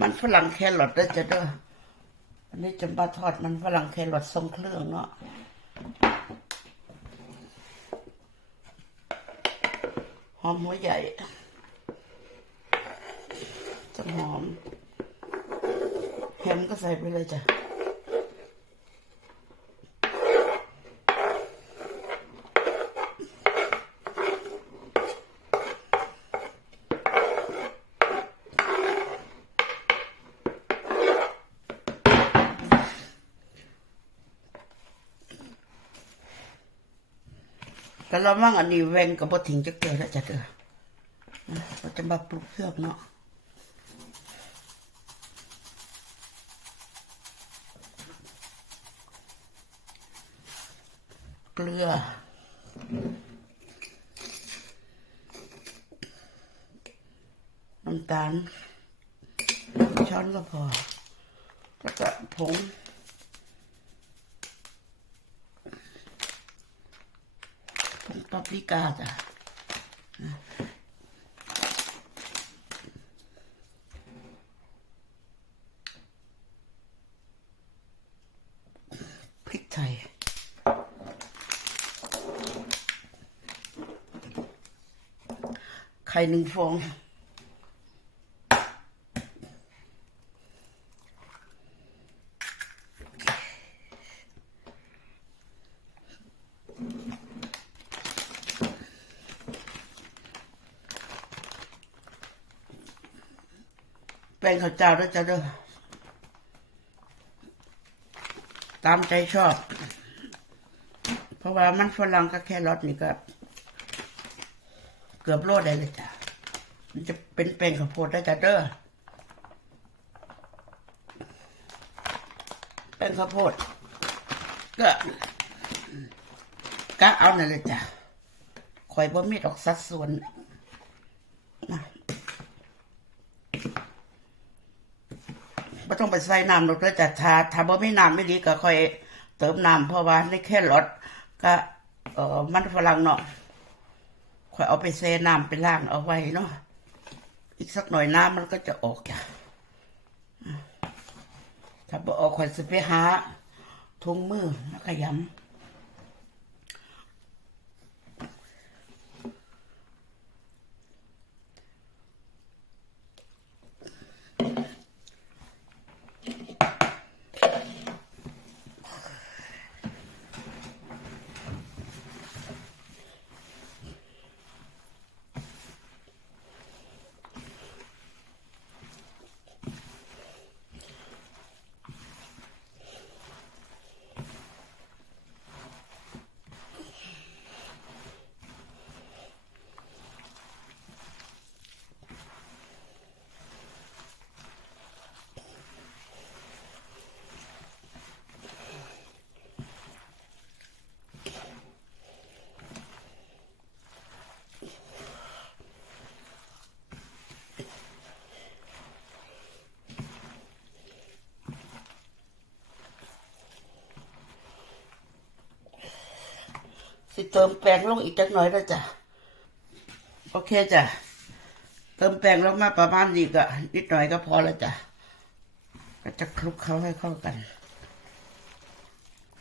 มันฝรั่งแครอทได้จะเด้ออันนี้จะมาทอดมันฝรั่งแครอททรงเครื่องเนาะหอมหัวใหญ่จะหอมแฮมก็ใส่ไปเลยจ้ะ แต่เรามั่งอันนี้แวงกับบถิงจะเกิดแล้วจะเด้อเราจะมาปลูกเพือกเนาะเกลือน้ำตาลช้อนก็พอ แล้วก็ผง ผงปาป ริกาจ้ะพริกไทยไข่หนึ่งฟอง แป้งข้าวเจ้าด้วยจ้ะเด้อตามใจชอบ เพราะว่ามันฝรั่งกับแค่รอทนี่ก็ เกือบโลดได้เลยจ้ะมันจะเป็นแป้งข้าวโพดได้จ้ะเด้อแป้งข้าวโพดก็กะเอานั่นเลยจ้ะคอยบ่มีดอกสัดส่วนนะ ไม่ ต้องไปใส่น้ำหรอกเด้อจ้ะถ้าถ้าบ่มีน้ำไม่ดีก็ค่อยเติมน้ำเพราะว่าในแค่รสก็เออมันฝรั่งเนาะค่อยเอาไปเซน้ำไปล้างเอาไว้เนาะอีกสักหน่อยน้ำมันก็จะออกจ้ะถ้าบ่ออกค่อยสิไปหาทุงมือแล้วก็ยำ สิเติมแป้งลงอีกจักหน่อยแล้วจ้ะโอเคจ้ะเติมแป้งลงมาประมาณนี้ก็นิดหน่อยก็พอแล้วจ้ะก็จะคลุกเขาให้เข้ากัน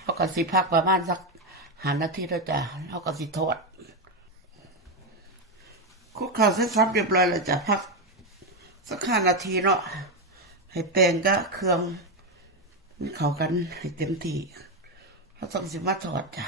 เขาก็สิพักประมาณสักหานาทีแล้วจ้ะเขาก็สิทอดคลุกเขาเสร็จสับเรียบร้อยแล้วจ้ะพัก สักห้านาทีเนาะให้แป้งก็เครื่องเข้ากันให้เต็มที่เขาต้องสิมาทอดจ้ะ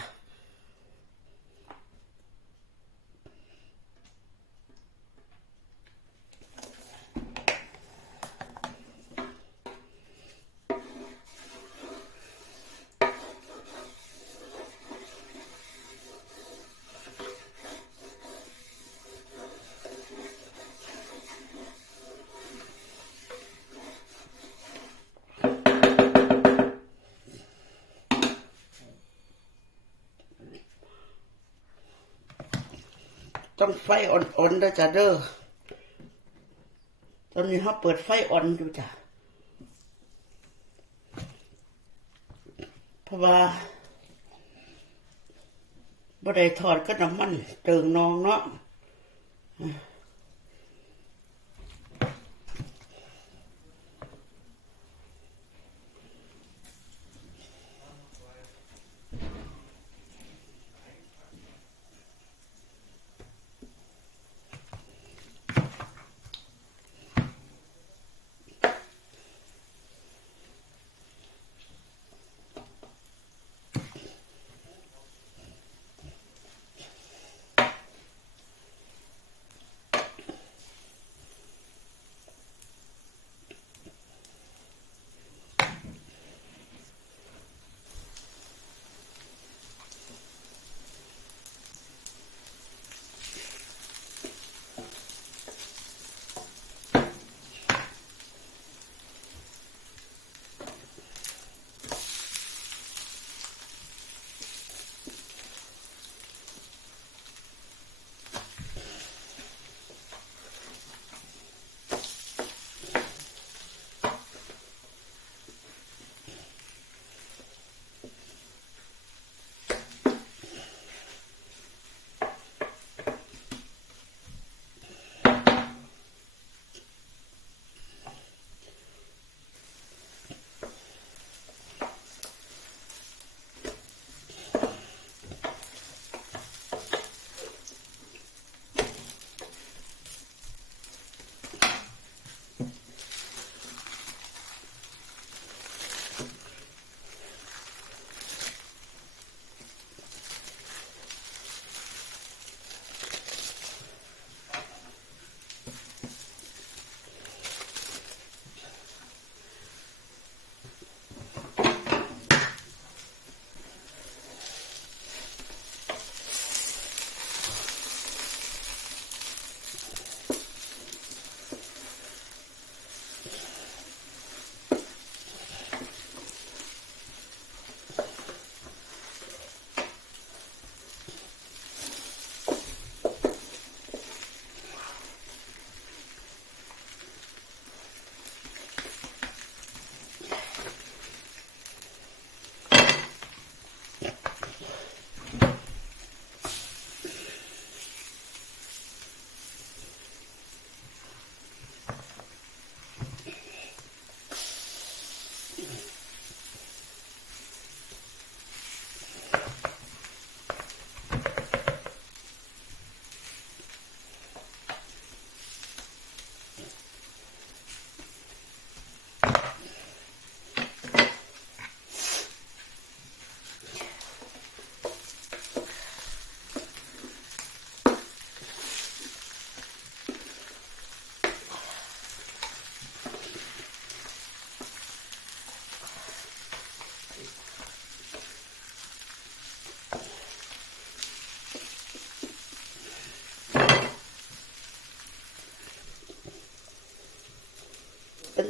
ต้องไฟอ่อนๆด้วยจ้ะเด้อตอนนี้เขาเปิดไฟอ่อนอยู่จ้ะเพราะว่าบ่ได้ทอดก็น้ำมันเติงนองเนาะ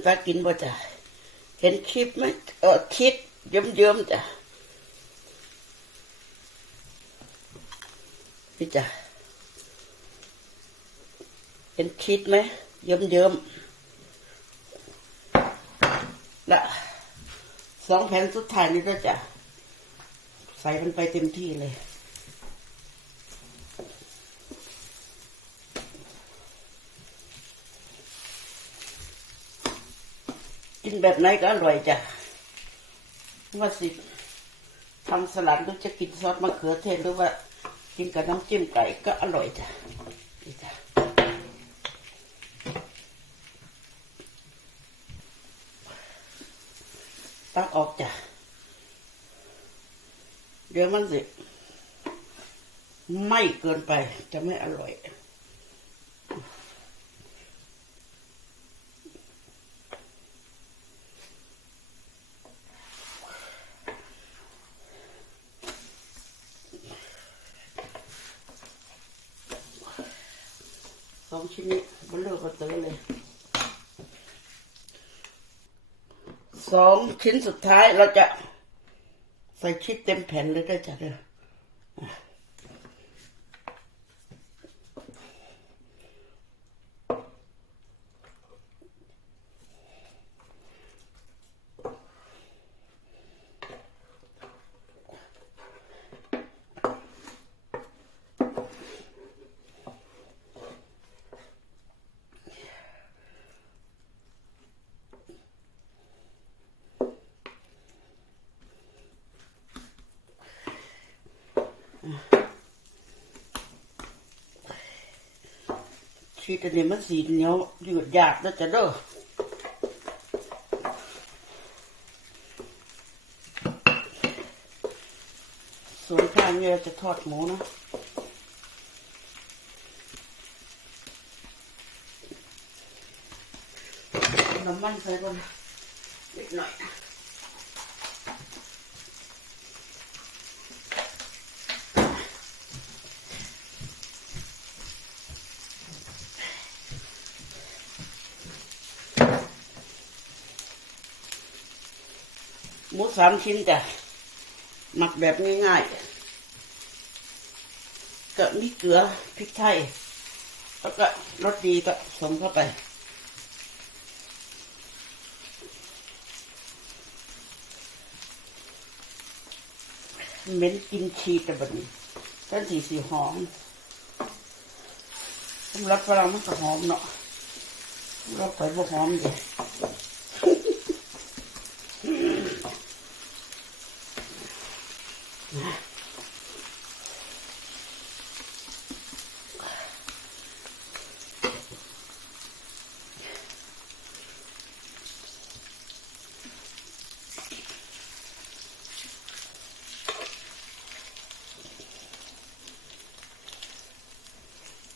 เป็นตากินบ่จ้ะเห็นคลิปไหมเออคลิปเยิ้มๆจ้ะพี่จ้ะเห็นคลิปไหมเยิ้มๆละสองแผ่นสุดท้ายนี้ด้วยจ้ะใส่มันไปเต็มที่เลย กินแบบไหนก็อร่อยจ้ะว่าสิทำสลัดหรือจะกินซอสมะเขือเทศหรือว่า กินกับน้ำจิ้มไก่ก็อร่อยจ้ะนี่จ้ะตักออกจ้ะ เดี๋ยวมันสิไม่เกินไปจะไม่อร่อย องชิ้นนี้มันเลือกก็เตอเลยสองชิ้นสุดท้ายเราจะใส่ชิดเต็มแผ่นเลยได้จ้ะเด้อ ชีสอันนี้มันสีเหนียวยืดยาดแล้วจะเด้อส่วนข้างเนี่ยจะทอดหมูนะน้ำมันใส่ก่อนนิดหน่อยนะ สามชิ้นจ้ะหมักแบบง่ายๆก็มีเกลือพริกไทย แล้วก็รสดีก็สมเข้าไปเหม็นกินชีสแต่บันี้นสีสีหอมสำหรับฝรั่งมันก็หอมเนาะเราไปบ่หอมเดี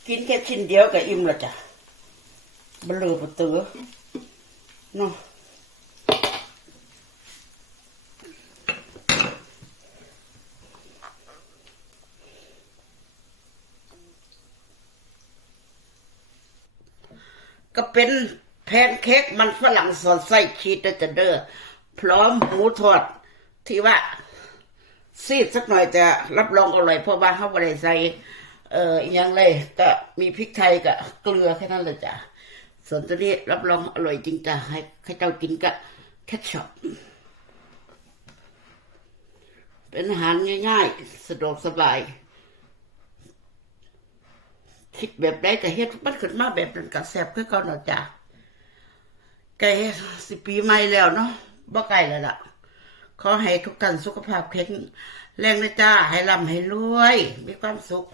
กินแค่ชิ้นเดียวก็อิ่มละจ้ะบลือประตือเนาะก็เป็นแพนเค้กมันฝรั่งสอดไส้ชีสด้วยจ้ะเด้อพร้อมหมูทอดที่ว่าซีดสักหน่อยแต่รับรองอร่อยเพราะว่าเขาไม่ได้ใส่ เอออหยังเลยก็มีพริกไทยกับเกลือแค่นั้นเลยจ้ะส่วนตัวนี้รับรองอร่อยจริงจ้ะให้ให้เจ้ากินกับแคชช็อปเป็นอาหารง่าย ๆ สะดวกสบาย คิดแบบใดก็เฮ็ดมันขึ้นมาแบบนั้นก็แซ่บคือเก่าเนาะจ้ะใกล้สิปีใหม่แล้วเนาะบ่ใกล้แล้วล่ะ ขอให้ทุกท่านสุขภาพแข็งแรงนะจ้า ให้ร่ำให้รวย มีความสุข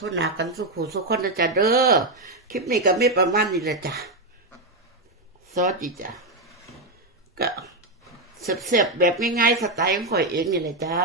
ทุนหนากันสุขหูสุขคนนะจ้ะเด้อคลิปนี้ก็ไม่ประมาณนี้แหละจ้ะซอสอีจ้ะก็เสบๆแบบง่ายๆสไตล์ของข่อยเองนี่แหละจ้า